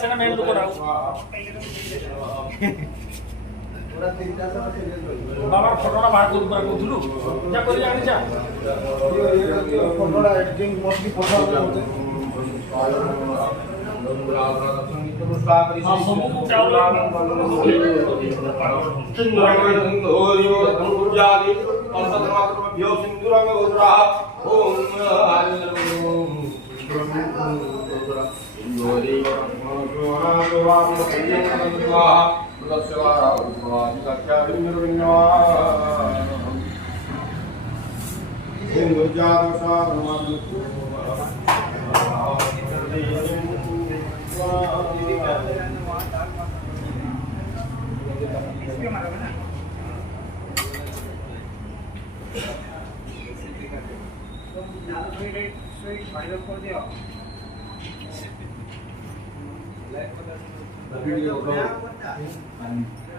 सेना मैं लोग राव बाबा फोटोटा बाहर करू बाहर करूलु जा करी आनी जा फोटोटा एडिटिंग मोस्टली फोटो होते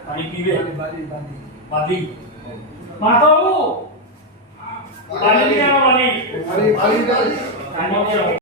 पानी पीवे बादी माता वो पानी नहीं आना पानी